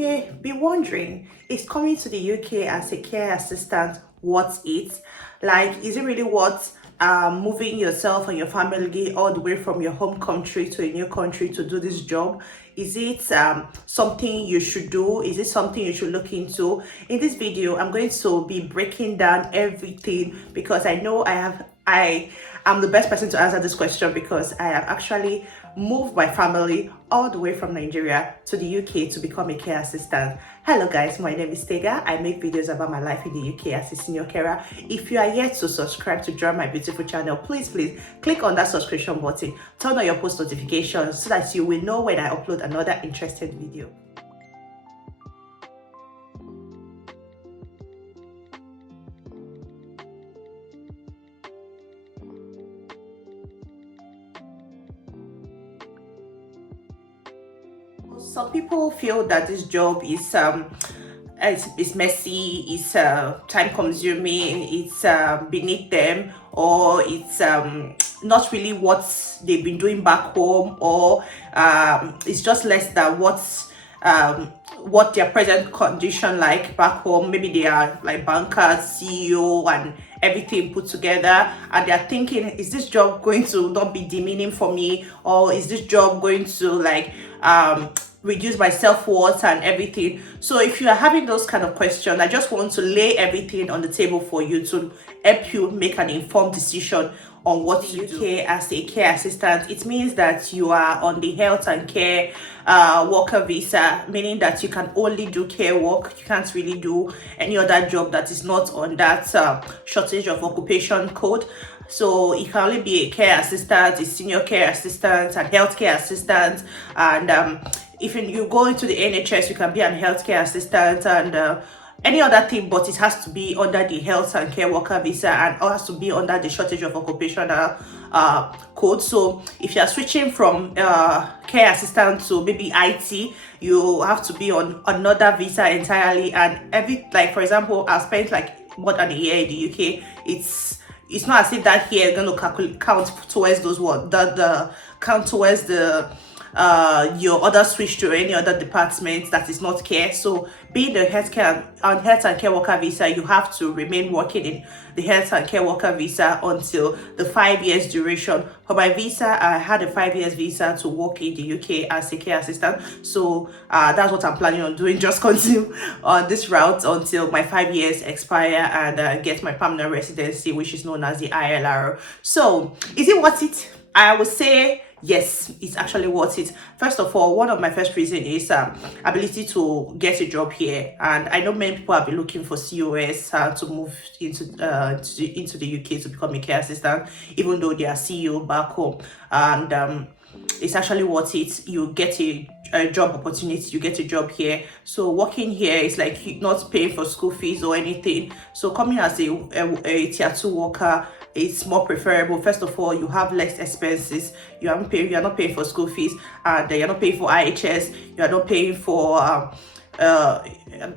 may be wondering, is coming to the UK as a care assistant worth it? Like, is it really worth moving yourself and your family all the way from your home country to a new country to do this job? Is it something you should do? Is it something you should look into? In this video, I'm going to be breaking down everything because I know I am the best person to answer this question because I have actually moved my family all the way from Nigeria to the UK to become a care assistant. Hello guys, my name is Tega. I make videos about my life in the UK as a senior carer. If you are yet to subscribe to join my beautiful channel, please click on that subscription button, turn on your post notifications so that you will know when I upload another interesting video. Some people feel that this job is it's messy, it's time consuming, it's beneath them, or it's not really what they've been doing back home, or it's just less than what their present condition like back home. Maybe they are like bankers, CEO and everything put together, and they're thinking, is this job going to not be demeaning for me, or is this job going to like reduce my self-worth and everything? So if you are having those kind of questions, I just want to lay everything on the table for you to help you make an informed decision on what you do. As a care assistant, it means that you are on the health and care worker visa, meaning that you can only do care work. You can't really do any other job that is not on that shortage of occupation code. So you can only be a care assistant, a senior care assistant, and healthcare assistant. And if you go into the NHS, you can be an healthcare assistant and any other thing, but it has to be under the health and care worker visa and it has to be under the shortage of occupational code. So if you are switching from care assistant to maybe IT, you have to be on another visa entirely. And like for example, I spent like more than a year in the UK. It's not as if that here is going to count towards those the count towards the your other switch to any other department that is not care. So being the health and care worker visa, you have to remain working in the health and care worker visa until the 5 years duration. For my visa, I had a 5 years visa to work in the UK as a care assistant. So that's what I'm planning on doing. Just continue on this route until my 5 years expire and get my permanent residency, which is known as the ILR. So is it worth it? I would say yes, it's actually worth it. First of all, one of my first reasons is ability to get a job here, and I know many people have been looking for COS to move into the UK to become a care assistant, even though they are CEO back home. And it's actually worth it. You get a job opportunity, you get a job here. So working here is like you're not paying for school fees or anything. So coming as a tier 2 worker, it's more preferable. First of all, you have less expenses. You are not paying for school fees, and you're not paying for IHS. You are not paying for a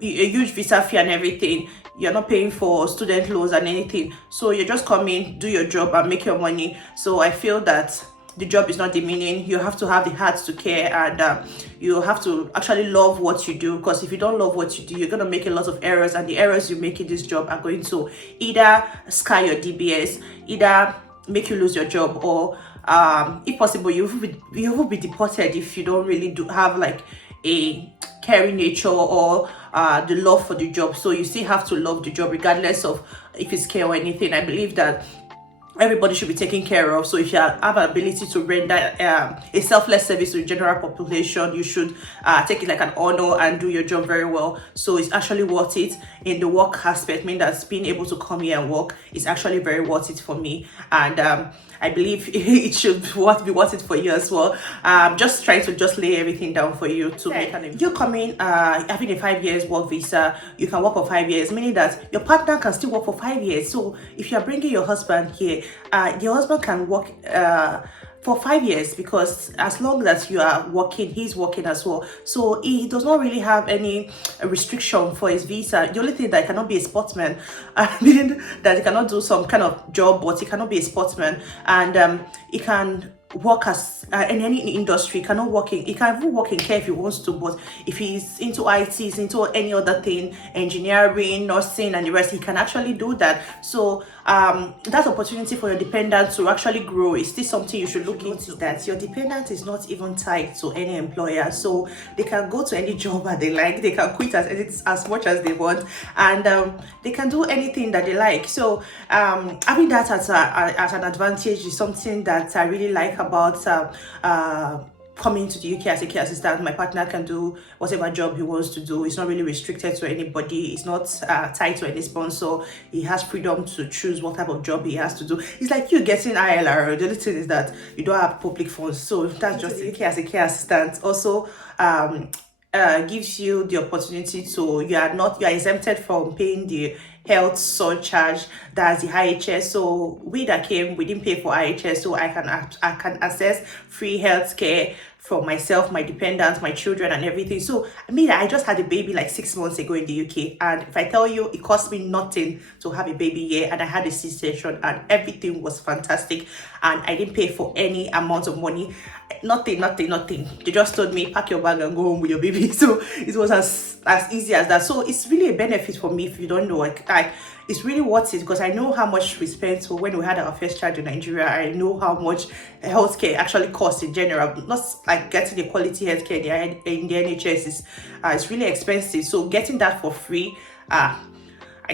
huge visa fee and everything. You're not paying for student loans and anything. So you just come in, do your job and make your money. So I feel that the job is not demeaning. You have to have the heart to care, and you have to actually love what you do, because if you don't love what you do, you're going to make a lot of errors, and the errors you make in this job are going to either scar your DBS, either make you lose your job, or if possible, you will be deported if you don't really have like a caring nature or the love for the job. So you still have to love the job regardless of if it's care or anything. I believe that everybody should be taken care of. So if you have an ability to render a selfless service to the general population, you should take it like an honor and do your job very well. So it's actually worth it in the work aspect, meaning that being able to come here and work is actually very worth it for me. And I believe it should be worth it for you as well. Just trying to lay everything down for you to make an impact. You come in having a 5 years work visa, you can work for 5 years, meaning that your partner can still work for 5 years. So if you're bringing your husband here, your husband can work for 5 years, because as long as you are working, he's working as well. So he does not really have any restriction for his visa. The only thing that he cannot be a sportsman, meaning that he cannot do some kind of job, but he cannot be a sportsman, and he can work as in any industry. He cannot work in, he can even work in care if he wants to, but if he's into IT, he's into any other thing, engineering, nursing and the rest, he can actually do that. So that opportunity for your dependent to actually grow is still something you should look into, that your dependent is not even tied to any employer, so they can go to any job that they like, they can quit as much as they want, and they can do anything that they like. So having that as an advantage is something that I really like about coming to the UK as a care assistant. My partner can do whatever job he wants to do. It's not really restricted to anybody. It's not tied to any sponsor. He has freedom to choose what type of job he has to do. It's like you getting ILR. The only thing is that you don't have public funds. So that's just it. As a care assistant. Also, gives you the opportunity to, you are exempted from paying the health surcharge, that's the IHS. So we that came, we didn't pay for IHS, so I can access free health care for myself, my dependents, my children and everything. So I mean, I just had a baby like 6 months ago in the UK, and if I tell you, it cost me nothing to have a baby here, and I had a C-section and everything was fantastic, and I didn't pay for any amount of money. Nothing. They just told me, pack your bag and go home with your baby. So it was as easy as that. So it's really a benefit for me. If you don't know, like it's really worth it, because I know how much we spent. So when we had our first child in Nigeria, I know how much healthcare actually costs in general. Not like getting a quality healthcare in the NHS is it's really expensive. So getting that for free, I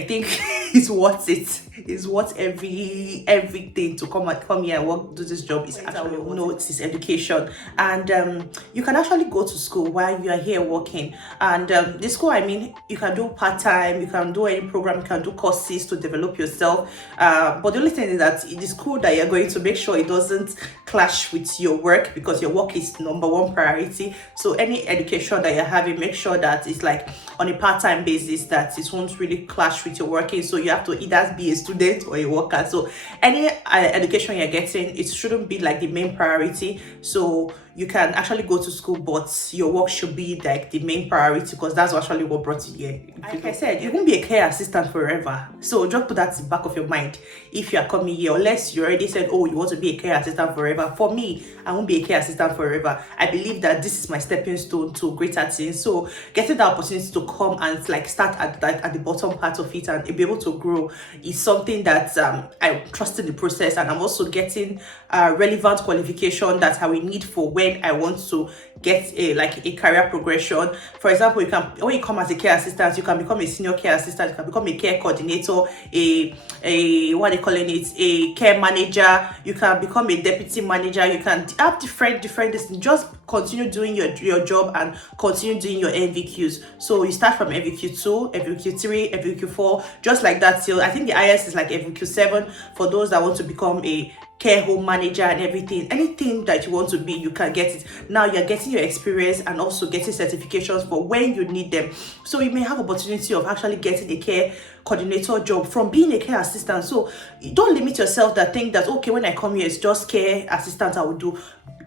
think it's worth it. It's worth everything to come here and do this job. Is actually it's education, and you can actually go to school while you are here working. And the school, I mean, you can do part-time, you can do any program, you can do courses to develop yourself. But the only thing is that in the school that you're going to, make sure it doesn't clash with your work, because your work is number one priority. So any education that you're having, make sure that it's like on a part-time basis, that it won't really clash with your working. So you have to either be a student or a worker. So any education you're getting, it shouldn't be like the main priority. So you can actually go to school, but your work should be like the main priority, because that's actually what brought you here. Like I said, you won't be a care assistant forever. So just put that in the back of your mind if you are coming here, unless you already said, oh, you want to be a care assistant forever. For me, I won't be a care assistant forever. I believe that this is my stepping stone to greater things. So getting the opportunity to come and like start at the bottom part of it and be able to grow is something that I trust in the process, and I'm also getting relevant qualification that I will need for when I want to get a career progression. For example, when you come as a care assistant, you can become a senior care assistant, you can become a care coordinator, a what are they calling it, a care manager, you can become a deputy manager, you can have different things. Just continue doing your job and continue doing your NVQs. So you start from NVQ2, NVQ3, NVQ4, just like that till I think the highest is like NVQ7 for those that want to become a care home manager and everything. Anything that you want to be, you can get it. Now you're getting your experience and also getting certifications for when you need them. So you may have opportunity of actually getting a care coordinator job from being a care assistant. So you don't limit yourself that think that, okay, when I come here, it's just care assistant I will do.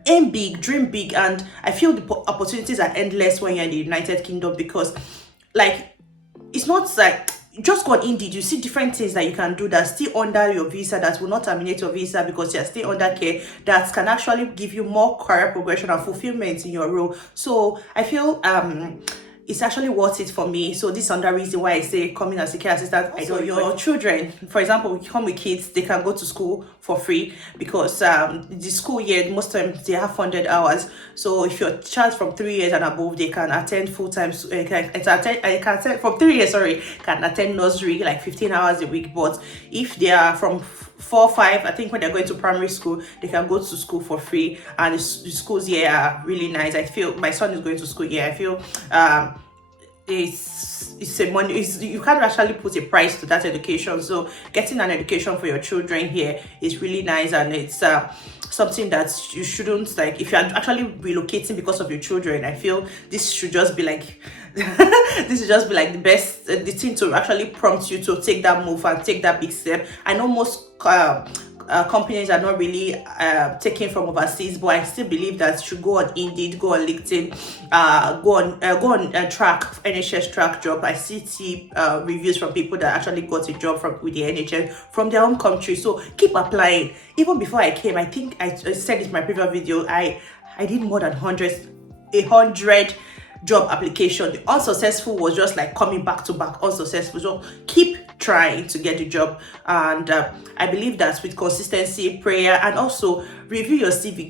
Aim big, dream big, and I feel the opportunities are endless when you're in the United Kingdom, because like it's not like just go on Indeed, you see different things that you can do that's still under your visa, that will not terminate your visa because you're still under care, that can actually give you more career progression and fulfillment in your role. So I feel it's actually worth it for me. So this is another reason why I say coming as a care assistant. Also, I know your children, for example, we come with kids, they can go to school for free, because the school year, most times they have funded hours. So if your child from 3 years and above, they can attend full-time, can attend from 3 years, can attend nursery like 15 hours a week. But if they are from 4, 5, I think when they're going to primary school, they can go to school for free, and the schools here are really nice. I feel my son is going to school here. I feel it's a money, you can't actually put a price to that education. So getting an education for your children here is really nice, and it's something that you shouldn't, like if you're actually relocating because of your children, I feel this should just be like this should just be like the best the thing to actually prompt you to take that move and take that big step. I know most companies are not really taken from overseas, but I still believe that you should go on Indeed, go on LinkedIn, go on track NHS track job. I still see reviews from people that actually got a job with the NHS from their own country. So keep applying. Even before I came, I think I said it in my previous video, I did more than 100 job application. The unsuccessful was just like coming back to back, unsuccessful. So keep trying to get the job, and I believe that with consistency, prayer, and also review your CV.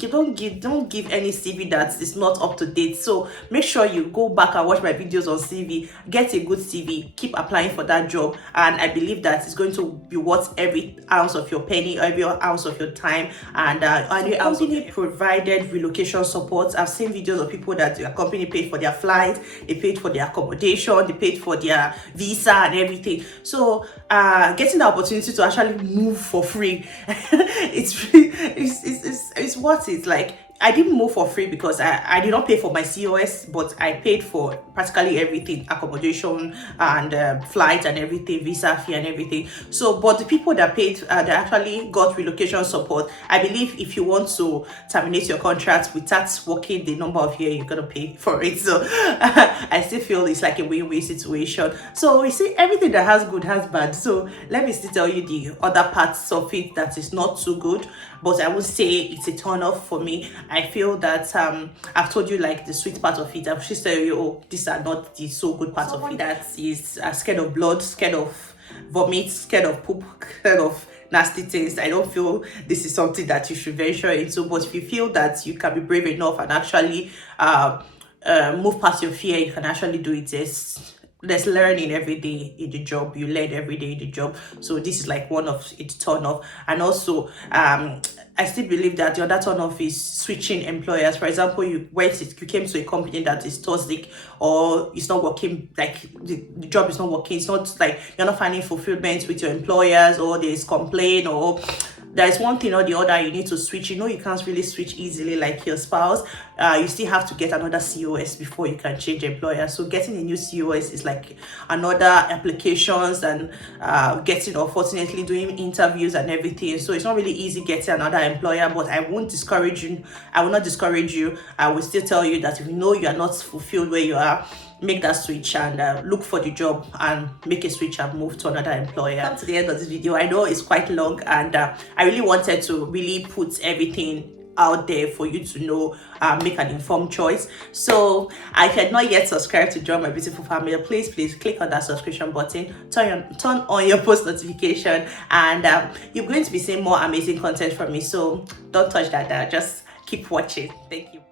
Don't give any CV that is not up to date. So make sure you go back and watch my videos on CV, get a good CV, keep applying for that job, and I believe that it's going to be worth every ounce of your penny, every ounce of your time. And the company provided relocation support. I've seen videos of people that their company paid for their flight, they paid for their accommodation, they paid for their visa and everything. So getting the opportunity to actually move for free, it's worth it. Like, I didn't move for free because I did not pay for my COS, but I paid for practically everything, accommodation and flight and everything, visa fee and everything. So, but the people that paid, that actually got relocation support, I believe if you want to terminate your contract without working the number of years, you're gonna pay for it. So I still feel it's like a win-win situation. So you see, everything that has good has bad. So let me still tell you the other parts of it that is not too good, but I would say it's a turn off for me. I feel that I've told you like the sweet part of it. I've just tell you, oh, these are not the so good parts of it. That is scared of blood, scared of vomit, scared of poop, scared of nasty things. I don't feel this is something that you should venture into. But if you feel that you can be brave enough and actually move past your fear, you can actually do it. There's learning every day in the job. You learn every day in the job. So this is like one of its turn off. And also I still believe that the other turn off is switching employers. For example, you came to a company that is toxic, or it's not working, like the job is not working. It's not like you're not finding fulfillment with your employers, or there's complaint, or there's one thing or the other, you need to switch. You can't really switch easily like your spouse. You still have to get another COS before you can change employer. So getting a new COS is like another applications and getting, unfortunately, doing interviews and everything. So it's not really easy getting another employer, but I won't discourage you. I will not discourage you. I will still tell you that if you know you are not fulfilled where you are, make that switch and look for the job and make a switch and move to another employer. Come to the end of this video. I know it's quite long, and I really wanted to really put everything out there for you to know, make an informed choice. So if you're not yet subscribed to Join My Beautiful Family, please click on that subscription button, turn on your post notification, and you're going to be seeing more amazing content from me. So don't touch that dial, just keep watching. Thank you.